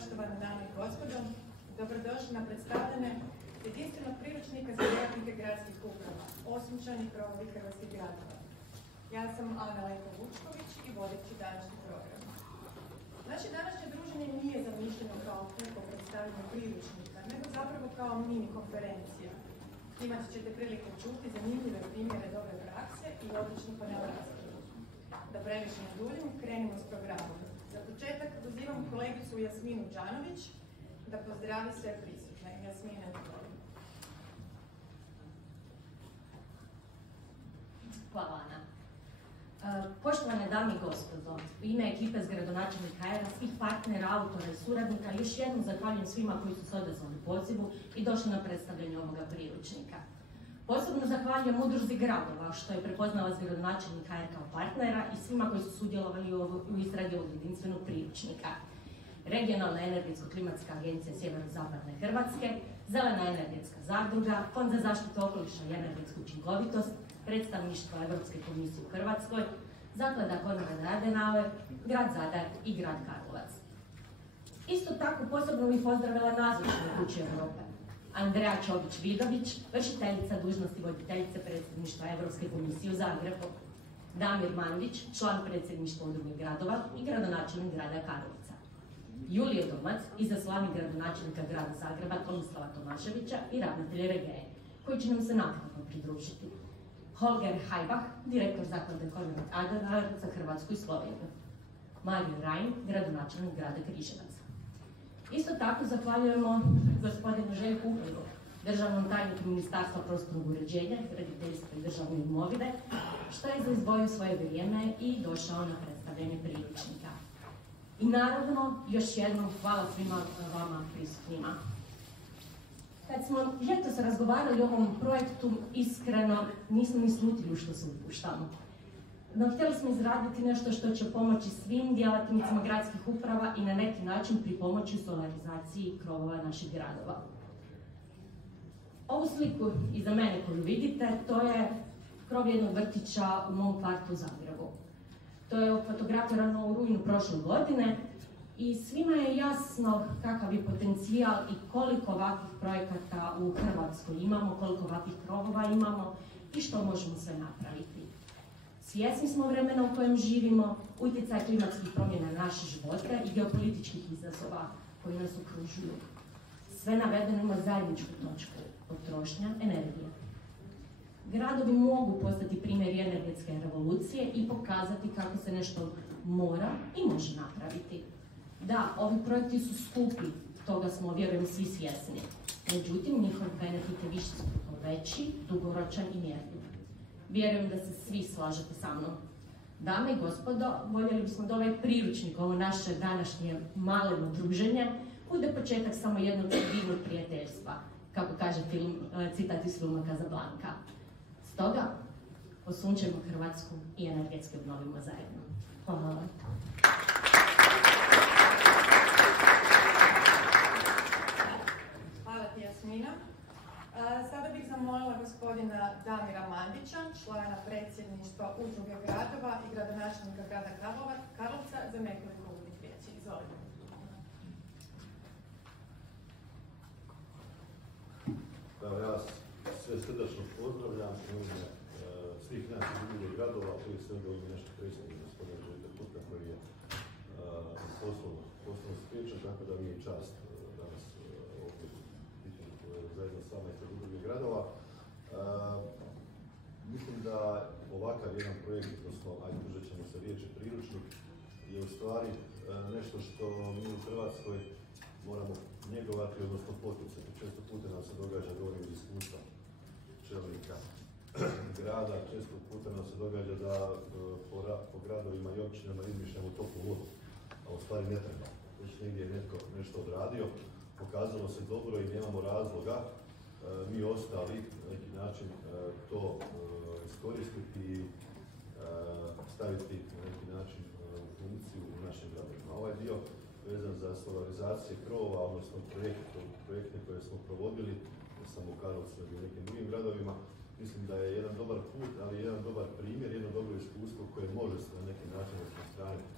poštovane dame i gospodo, dobrodošli na predstavljanje jedinstvenog priručnika za djelatnike gradskih uprava, Osmišljeni krovovi hrvatskih gradova. Ja sam Ana Leko-Vučković i vodit ću današnji program. Naše današnje druženje nije zamišljeno kao puko predstavljanje priručnika, nego zapravo kao mini konferencija. Imat ćete prilike čuti zanimljive primjere dobre prakse i odličnu panel raspravu. Da previše ne duljim, krenimo s programom. Za početak pozivam kolegicu Jasminu Đanović da pozdravi sve prisutne. Jasmina, izvoli. Hvala, Ana. Poštovane dame i gospodo, u ime ekipe s gradonačelnika HR, svih partnera, autora i suradnika, još jednom zahvaljujem svima koji su se odazvali pozivu i došli na predstavljanje ovoga priručnika. Posebno zahvaljujem Udruzi gradova što je prepoznala gradonačelnik HR kao partnera i svima koji su sudjelovali u izradi ovog jedinstvenog priručnika. Regionalna energetsko-klimatska agencija Sjeverozapadne Hrvatske, Zelena energetska zadruga, Fond za zaštitu okoliša i energetsku učinkovitost, predstavništvo Europske komisije u Hrvatskoj, Zaklada Konrad Adenauer, Grad Zadar i Grad Karlovac. Isto tako posebno bih pozdravila nazočne kuće Europe. Andreja Čović-Vidović, vršiteljica dužnosti voditeljice predsjedništva Europske komisije u Zagrebu, Damir Mandić, član predsjedništva Udruge gradova i gradonačelnik grada Karlovca, Julije Domac, izaslanik gradonačelnika grada Zagreba Tomislava Tomaševića i ravnatelj Regeje, koji će nam se naknadno pridružiti, Holger Hajbach, direktor Zaklade Konrad Adenauer za Hrvatsku i Sloveniju, Mario Rajn, gradonačelnik grada Križevaca. Isto tako zahvaljujemo gospodinu Željku Uhliru, državnom tajniku Ministarstva prostornog uređenja, graditeljstva i državne imovine, što je izdvojio svoje vrijeme i došao na predstavljanje priručnika. I naravno, još jednom hvala svima vama prisutnima. Kad smo ljetos razgovarali o ovom projektu, iskreno nismo ni slutili u što se upuštamo. No, htjeli smo izraditi nešto što će pomoći svim djelatnicima gradskih uprava i na neki način pripomoći solarizaciji krovova naših gradova. Ovu sliku iza mene koju vidite, to je krov jednog vrtića u mom kvartu u Zagrebu. To je fotografirano u rujnu prošle godine i svima je jasno kakav je potencijal i koliko ovakvih projekata u Hrvatskoj imamo, koliko ovakvih krovova imamo i što možemo sve napraviti. Svjesni smo vremena u kojem živimo, utjecaj klimatskih promjena na naše živote i geopolitičkih izazova koji nas okružuju. Sve navedeno ima zajedničku točku, potrošnja energije. Gradovi mogu postati primjer energetske revolucije i pokazati kako se nešto mora i može napraviti. Da, ovi projekti su skupi, toga smo, vjerujem, svi svjesni. Međutim, njihov benefit je višestruko veći, dugoročan i mjerljiv. Vjerujem da se svi slažete sa mnom. Dame i gospodo, voljeli bismo da ovaj priručnik, ovo naše današnje maleno druženje, bude početak samo jednog divnog prijateljstva, kako kaže citat iz filma Casablanca. Stoga, osunčajmo Hrvatsku i energetski obnovimo zajedno. Hvala vam. Hvala ti, Jasmina. Sada bih zamolila gospodina Damira Mandića, člana predsjedništva Udruge gradova i gradonačelnika grada Karlovca za nekoliko uvodnih riječi. Izvolite. Evo, ja sve srdačno pozdravljam u ime svih nas iz Udruge gradova, koji se ovdje ovdje nešto predsjednik gospodina Željka Putka, koji je poslovno spriječan, tako da mi je čast danas ovdje biti zajedno s vama iz Udruge gradova. Mislim da ovakav jedan projekt, odnosno, ajde držat ćemo se riječi priručnik, je u stvari nešto što mi u Hrvatskoj moramo njegovati, odnosno poticati. Često puta nam se događa, govorim iz iskustva čelnika grada, često puta nam se događa da po gradovima i općinama izmišljamo toplu vodu, a u stvari ne treba. Već negdje je netko nešto odradio, pokazalo se dobro i nemamo razloga mi ostali na neki način to iskoristiti i staviti na neki način u funkciju u našim gradovima. Ovaj dio vezan za solarizacije krovova, odnosno projekte koje smo provodili, ne samo u Karlovcu, nego i u nekim drugim gradovima, mislim da je jedan dobar put, ali jedan dobar primjer, jedno dobro iskustvo koje može se na neki način rasprostraniti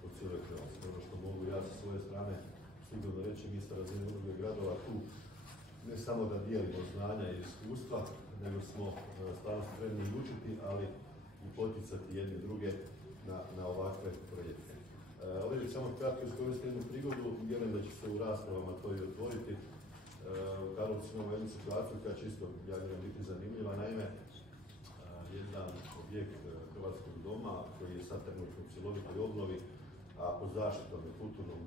po cijeloj Hrvatskoj. Ono što mogu ja sa svoje strane sigurno reći, mi sa razine udruge gradova tu ne samo da dijelimo znanja i iskustva, nego smo stvarno spremni i učiti, ali i poticati jedni druge na ovakve projekte. Ovdje bih samo kratko iskoristiti jednu prigodu, vjerujem da će se u raspravama to i otvoriti. U Karlovcu imamo jednu situaciju koja će isto, ja vjerujem, biti zanimljiva. Naime, jedan objekt Hrvatskog doma koji je sad trenutno u cjelovitoj obnovi, a pod zaštitom i kulturnom,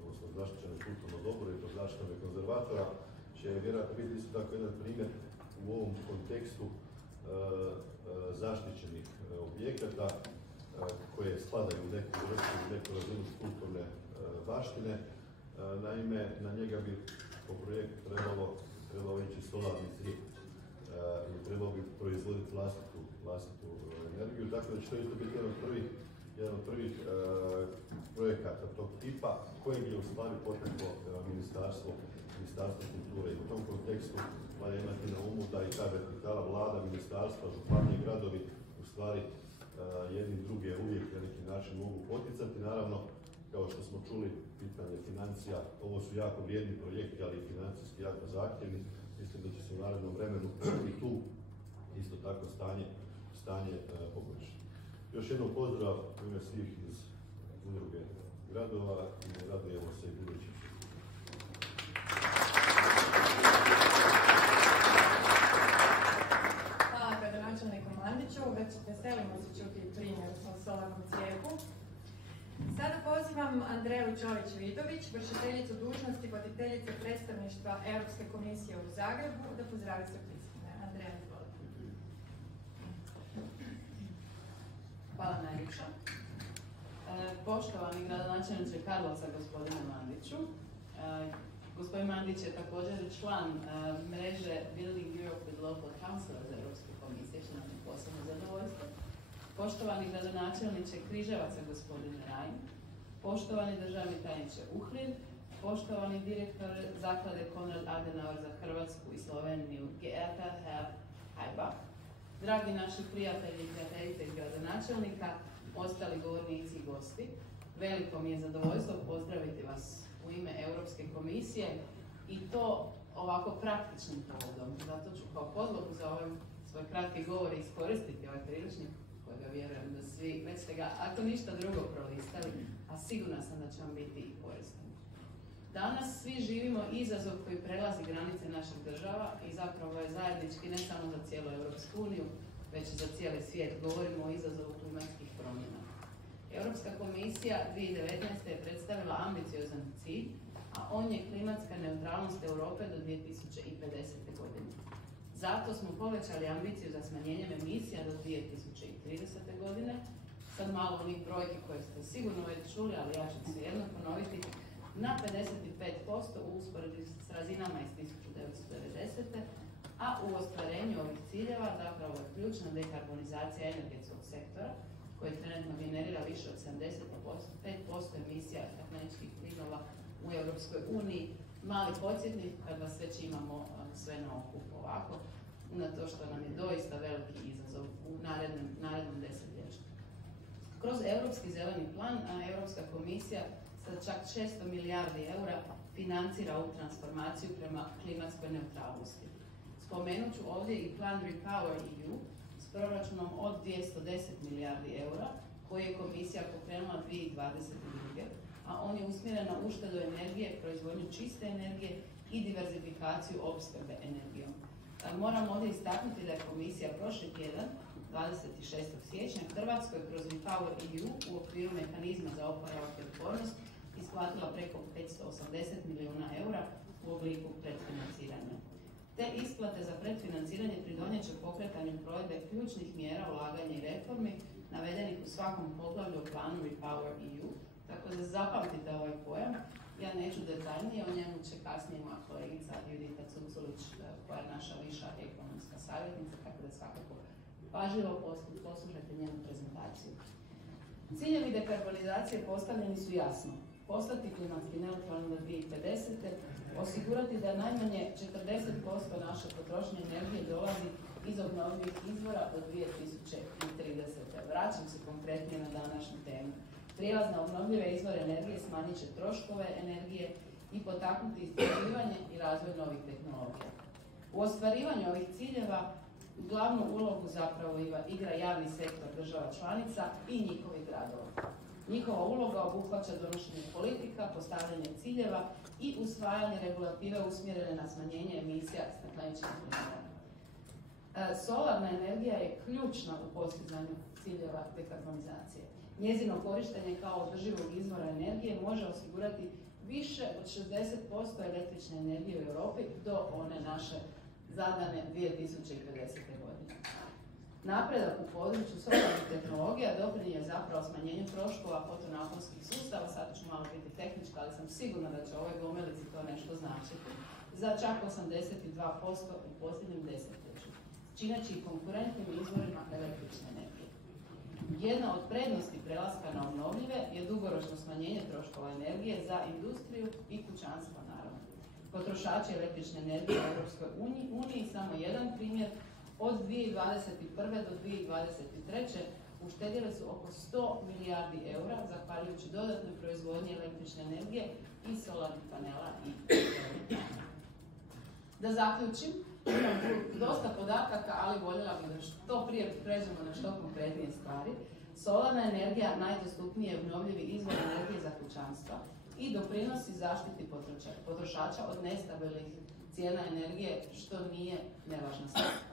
odnosno zaštićenom kulturnom dobru i pod zaštitom i konzervatora, će vjerojatno biti isto tako jedan primjer u ovom kontekstu zaštićenih objekata koje spadaju u neku vrstu, u neku razinu kulturne baštine. Naime, na njega bi po projektu trebalo ići solarni zid i trebalo bi proizvoditi vlastitu energiju, tako da će to isto biti jedan od prvih projekata tog tipa kojeg je u stvari poteklo Ministarstvo kulture. I u tom kontekstu valja imati na umu da i ta vertikala vlada, ministarstva, županije, gradovi u stvari jedni druge uvijek na neki način mogu poticati. Naravno, kao što smo čuli, pitanje financija, ovo su jako vrijedni projekti, ali i financijski jako zahtjevni. Mislim da će se u narednom vremenu i tu isto tako stanje poboljšati. Još jednom pozdrav u ime svih iz udruge gradova i radujemo se i budućim. Hvala gradonačelniku Mandiću, već veselimo se čuti primjer o solarnom cijepu. Sada pozivam Andreju Čović-Vidović, vršiteljicu dužnosti voditeljice predstavništva Europske komisije u Zagrebu, da pozdravi sve prisutne. Andreja, izvolite. Hvala najljepša. Poštovani gradonačelniče Karlovca, gospodine Mandiću, gospodin Mandić je također član mreže Building Europe with Local Councillors Europske komisije, što nam je posebno zadovoljstvo. Poštovani gradonačelniče Križevaca, gospodine Rajn, poštovani državni tajniče Uhlir, poštovani direktor zaklade Konrad Adenauer za Hrvatsku i Sloveniju, Geerta Herr Heibach, dragi naši prijatelji i prijateljice iz gradonačelnika, ostali govornici i gosti, veliko mi je zadovoljstvo pozdraviti vas u ime Europske komisije i to ovako praktičnim povodom. Zato ću kao podlogu za ovaj svoj kratki govor iskoristiti ovaj priručnik, kojega vjerujem da svi, već ste ga, ako ništa drugo, prolistali, a sigurna sam da će vam biti i koristan. Danas svi živimo izazov koji prelazi granice naših država i zapravo je zajednički ne samo za cijelu Europsku uniju, već i za cijeli svijet. Govorimo o izazovu klimatskih promjena. Europska komisija 2019. je predstavila ambiciozan cilj, a on je klimatska neutralnost Europe do 2050. godine. Zato smo povećali ambiciju za smanjenjem emisija do 2030. godine. Sad malo onih brojki koje ste sigurno već čuli, ali ja ću svejedno ponoviti, na 55% u usporedbi s razinama iz 1990. A u ostvarenju ovih ciljeva zapravo je ključna dekarbonizacija energetskog sektora, koji trenutno generira više od 75% emisija stakleničkih plinova u Europskoj uniji. Mali podsjetnik, kad vas već imamo sve na okupu ovako, na to što nam je doista veliki izazov u narednom desetljeću. Kroz Europski zeleni plan, Europska komisija sa čak 600 milijardi eura financira ovu transformaciju prema klimatskoj neutralnosti. Spomenut ću ovdje i plan Repower EU s proračunom od 210 milijardi eura, koji je komisija pokrenula 2022. A on je usmjeren na uštedu energije, proizvodnju čiste energije i diverzifikaciju opskrbe energijom. Moram ovdje istaknuti da je komisija prošli tjedan, 26. siječnja, Hrvatskoj kroz Repower EU u okviru mehanizma za oporavak i otpornost isplatila preko 580 milijuna eura u obliku predfinanciranja. Te isplate za predfinanciranje pridonijet će pokretanju provedbe ključnih mjera ulaganja i reformi navedenih u svakom poglavlju o planu Repower EU, tako da zapamtite ovaj pojam. Ja neću detaljnije, o njemu će kasnije moja kolegica Judita Cuculić, koja je naša viša ekonomska savjetnica, tako da svakako pažljivo poslušajte njenu prezentaciju. Ciljevi dekarbonizacije postavljeni su jasno. Postati klimatski neutralni do 2050. Osigurati da najmanje 40% naše potrošnje energije dolazi iz obnovljivih izvora do 2030. Vraćam se konkretnije na današnju temu. Prijelaz na obnovljive izvore energije smanjit će troškove energije i potaknuti istraživanje i razvoj novih tehnologija. U ostvarivanju ovih ciljeva glavnu ulogu zapravo igra javni sektor država članica i njihovih gradova. Njihova uloga obuhvaća donošenje politika, postavljanje ciljeva i usvajanje regulative usmjerene na smanjenje emisija stakleničkih plinova. Solarna energija je ključna u postizanju ciljeva dekarbonizacije. Njezino korištenje kao održivog izvora energije može osigurati više od 60% električne energije u Europi do one naše zadane 2050. godine. Napredak u području solarnih tehnologija doprinio je zapravo smanjenju troškova fotonaponskih sustava, sad ću malo biti tehnička, ali sam sigurna da će ovoj gomelici to nešto značiti, za čak 82% u posljednjem desetljeću, čineći ih konkurentnim izvorima električne energije. Jedna od prednosti prelaska na obnovljive je dugoročno smanjenje troškova energije za industriju i kućanstvo, naravno. Potrošači električne energije u Europskoj uniji, samo jedan primjer, od 2021. do 2023. uštedjeli su oko 100 milijardi eura zahvaljujući dodatnoj proizvodnji električne energije i solarnih panela i elektrana. Da zaključim, imam tu dosta podataka, ali voljela bih da što prije pređemo na što konkretnije stvari. Solarna energija najdostupniji je obnovljivi izvor energije za kućanstva i doprinosi zaštiti potrošača od nestabilnih cijena energije, što nije nevažna stavka.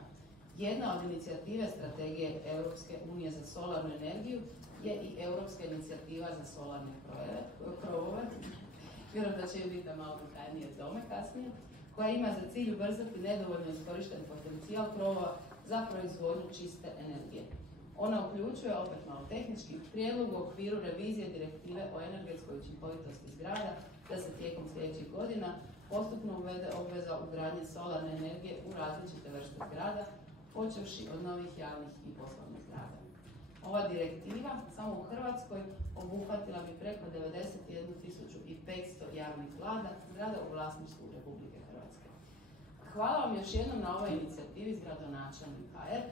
Jedna od inicijative strategije Europske unije za solarnu energiju je i Europska inicijativa za solarne krovove. Vjerujem da će joj biti malo detaljnije tome kasnije, koja ima za cilj ubrzati nedovoljno iskorišten potencijal krovova za proizvodnju čiste energije. Ona uključuje, opet malo tehnički, prijedlog u okviru revizije direktive o energetskoj učinkovitosti zgrada da se tijekom sljedećih godina postupno uvede obveza ugradnje solarne energije u različite vrste zgrada, počevši od novih javnih i poslovnih zgrada. Ova direktiva samo u Hrvatskoj obuhvatila bi preko 91.500 javnih zgrada u vlasništvu Republike Hrvatske. Hvala vam još jednom na ovoj inicijativi s gradonačelnik HR.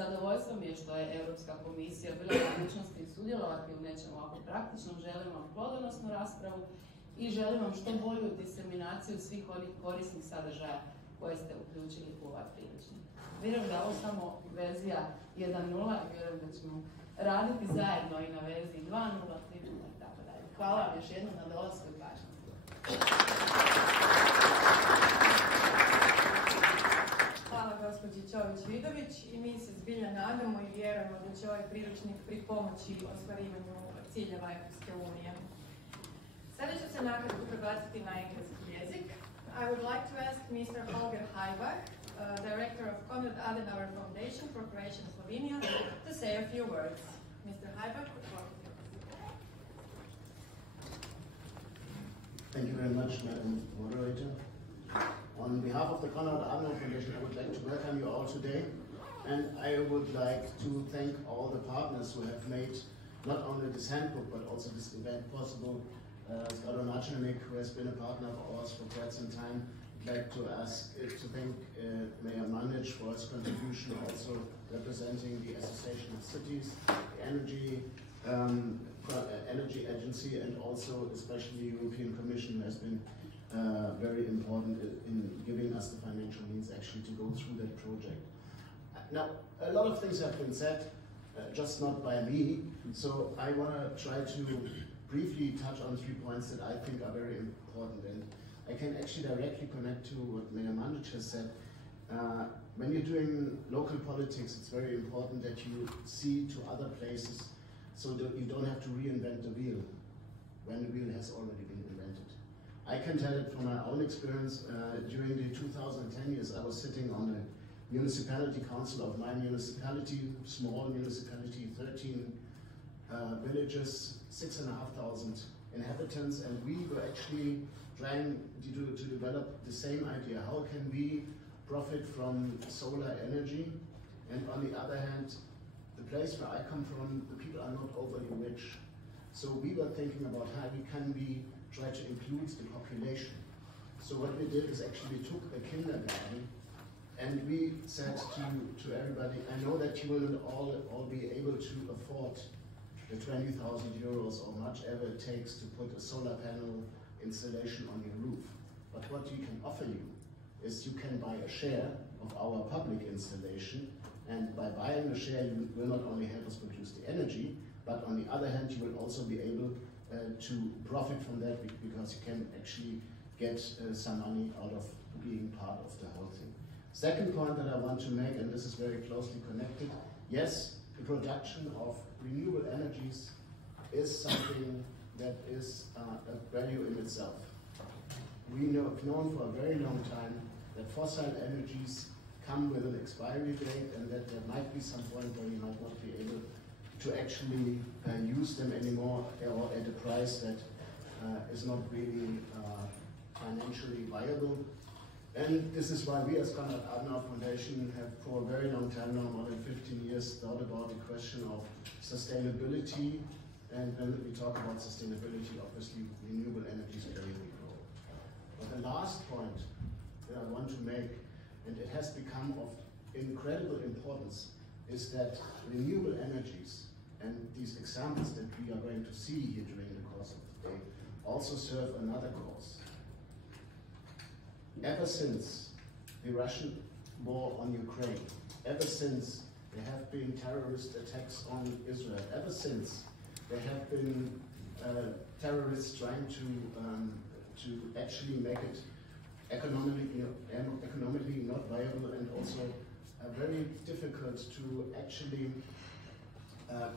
Zadovoljstvo mi je što je Europska komisija bila u mogućnosti sudjelovati u nečem ovako praktičnom. Želim vam plodonosnu raspravu i želim vam što bolju diseminaciju svih onih korisnih sadržaja koje ste uključili u ovaj priručnik. Vjerujem da je ovo samo verzija 1.0 i vjerujem da ćemo raditi zajedno i na verziji 2.0, 3.0 i tako dalje. Hvala vam još jednom na dolasku i pažnju. Hvala gospođi Čović-Vidović i mi se zbilja nadamo i vjerujemo da će ovaj priručnik pripomoći ostvarivanju ciljeva Europske unije. Sada ću se nakratko prebaciti na engleski jezik. I would like to ask Mr. Holger Heibach, Director of Konrad Adenauer Foundation for Croatia and Slovenia, to say a few words. Mr. Heibach, the floor is yours. Thank you very much, Madam Moderator. On behalf of the Konrad Adenauer Foundation, I would like to welcome you all today, and I would like to thank all the partners who have made not only this handbook but also this event possible. Zgrado Načelnik, who has been a partner of ours for quite some time, I'd like to thank Mayor Mandic for his contribution, also representing the Association of Cities, the Energy Agency, and also especially the European Commission has been very important in giving us the financial means actually to go through that project. Now, a lot of things have been said, just not by me, so I want to try to briefly touch on 3 points that I think are very important, and I can actually directly connect to what Mayor Mandic has said. When you're doing local politics, it's very important that you see to other places so that you don't have to reinvent the wheel when the wheel has already been invented. I can tell it from my own experience. During the 2010 years, I was sitting on the municipality council of my municipality, small municipality, 13 villages, 6,500 inhabitants, and we were actually trying to develop the same idea. How can we profit from solar energy? And on the other hand, the place where I come from, the people are not overly rich. So we were thinking about how we try to include the population. So what we did is actually we took a kindergarten and we said to everybody, I know that you will not all be able to afford the 20,000 euros or much ever it takes to put a solar panel installation on your roof. But what we can offer you is you can buy a share of our public installation, and by buying a share you will not only help us produce the energy, but on the other hand you will also be able to profit from that, because you can actually get some money out of being part of the whole thing. Second point that I want to make, and this is very closely connected, yes, the production of renewable energies is something that is a value in itself. We have known for a very long time that fossil energies come with an expiry date, and that there might be some point where you might not be able to actually use them anymore, or at a price that is not really financially viable. And this is why we as Konrad Adenauer Foundation have for a very long time now, more than 15 years, thought about the question of sustainability. And when we talk about sustainability, obviously renewable energies play a big role. But the last point that I want to make, and it has become of incredible importance, is that renewable energies, and these examples that we are going to see here during the course of the day, also serve another cause. Ever since the Russian war on Ukraine, ever since there have been terrorist attacks on Israel, ever since there have been terrorists trying to actually make it economically not viable, and also very difficult to actually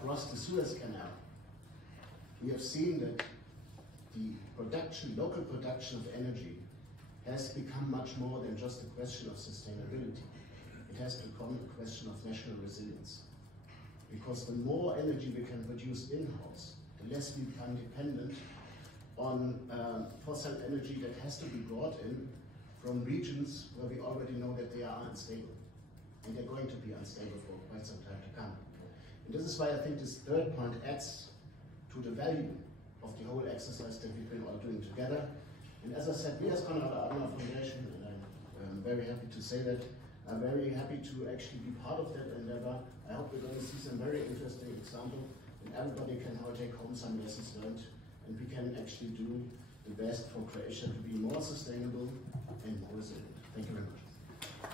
cross the Suez Canal, we have seen that the production, local production of energy has become much more than just a question of sustainability. It has become a question of national resilience. Because the more energy we can produce in-house, the less we become dependent on fossil energy that has to be brought in from regions where we already know that they are unstable. And they're going to be unstable for quite some time to come. And this is why I think this third point adds to the value of the whole exercise that we've been all doing together. And as I said, we as Konrad Adenauer Foundation, and I'm very happy to say that, I'm very happy to actually be part of that endeavor. I hope we're going to see some very interesting examples, and everybody can now take home some lessons learned, and we can actually do the best for Croatia to be more sustainable and more resilient. Thank you very much.